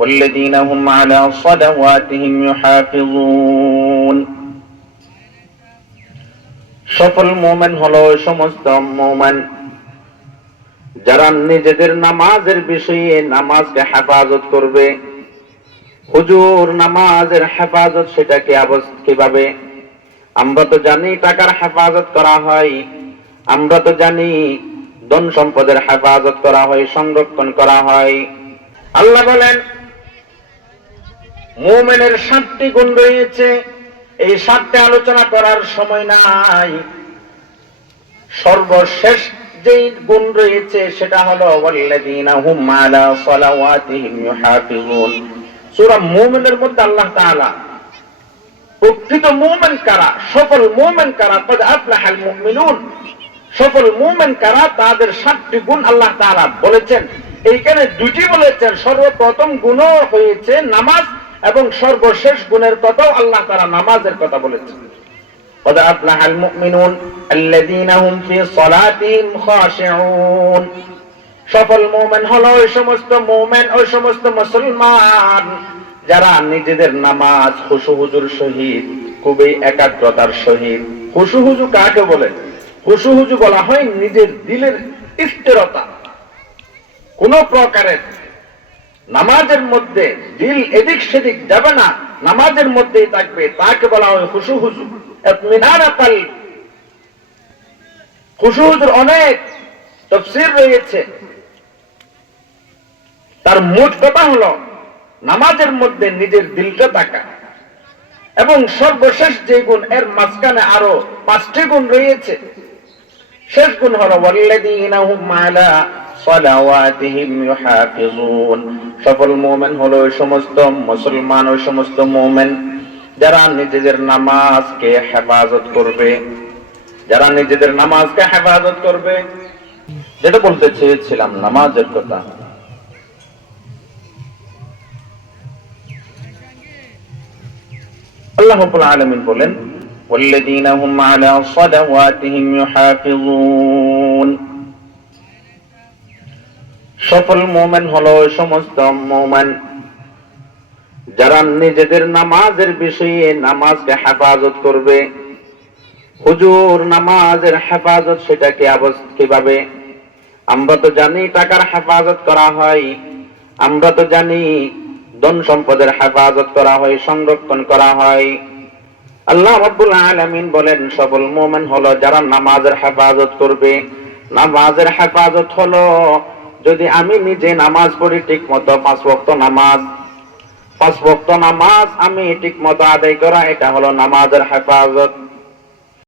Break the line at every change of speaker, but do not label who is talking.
والذين هم على صلواتهم يحافظون সফল মোমেন হলো ওই সমস্ত মোমেন যারা নিজেদের নামাজের বিষয়ে নামাজকে হেফাজত করবে হুজুর নামাজের হেফাজত সেটাকে আবস- কিভাবে আমরা তো জানি টাকার হেফাজত করা হয় আমরা তো জানি ধন সম্পদের হেফাজত করা হয় সংরক্ষণ করা হয় আল্লাহ বলেন মুমিনের সাতটি গুণ রয়েছে। এই সাতটি আলোচনা করার সময় নাই। সর্বশেষ যেই গুণ রয়েছে, সেটা হলো মুমিনের মধ্যে আল্লাহ তাআলা, প্রকৃত মুমিন কারা? সফল মুমিন কারা? আফলাহাল মুমিনুন? সফল মুমিন কারা? তাদের সাতটি গুণ আল্লাহ তাআলা বলেছেন। এইখানে দুটি বলেছেন। সর্বপ্রথম গুণ হয়েছে নামাজ এবং সর্বশেষ গুণের কথাও আল্লাহ তাআলা নামাজের কথা বলেছেন قد أفلح المؤمنون الذين هم في صلاتهم خاشعون সফল মোমেন হলো ওই সমস্ত মোমেন ওই সমস্ত মুসলমান যারা নিজেদের নামাজ খুশু হুজুর সহিত খুবই একাগ্রতার সহিত খুশু হুজু কাকে বলে খুশু হুজু বলা হয় নিজের দিলের স্থিরতা কোন প্রকারের নামাজের মধ্যে দিল এদিক সেদিক যাবে না। নামাজের মধ্যেই থাকবে। তাকে বলা হয় খুশু হুজু মিনার আকাল খুশু হুজুর অনেক তফসির রয়েছে। তার মোট কথা হলো, নামাজের মধ্যে নিজের দিলটা থাকা। এবং সর্বশেষ যে গুণ, এর মাঝখানে আরও পাঁচটি গুণ রয়েছে। শেষ গুণ হলো সালাওয়াতিহিম ইউহাফিজুন সফল মুমিন হলো ওই সমস্ত মুসলমান ওই সমস্ত মুমিন যারা নিজেদের নামাজকে হেফাজত করবে যারা নিজেদের নামাজকে হেফাজত করবে যেটা বলতে চেয়েছিলাম নামাজের কথা আল্লাহ রাব্বুল আলামিন বলেন والذين هم على صلواتهم يحافظون সফল মোমেন হলো ওই সমস্ত মোমেন যারা নিজেদের নামাজের বিষয়ে নামাজকে হেফাজত করবে। হুজুর, নামাজের হেফাজত সেটাকে কীভাবে? আমরা তো জানি টাকার হেফাজত করা হয়। আমরা তো জানি ধন সম্পদের হেফাজত করা হয়, সংরক্ষণ করা হয়। আল্লাহ রাব্বুল আলামিন বলেন, সফল মুমিন হলো যারা নামাজের হেফাজত করবে। নামাজের হেফাজত হলো যদি আমি নিজে নামাজ পড়ি, ঠিক মতো পাঁচ ভক্ত নামাজ। পাঁচ ভক্ত নামাজ আমি ঠিক মতো আদায় করা, এটা হলো নামাজের হেফাজত।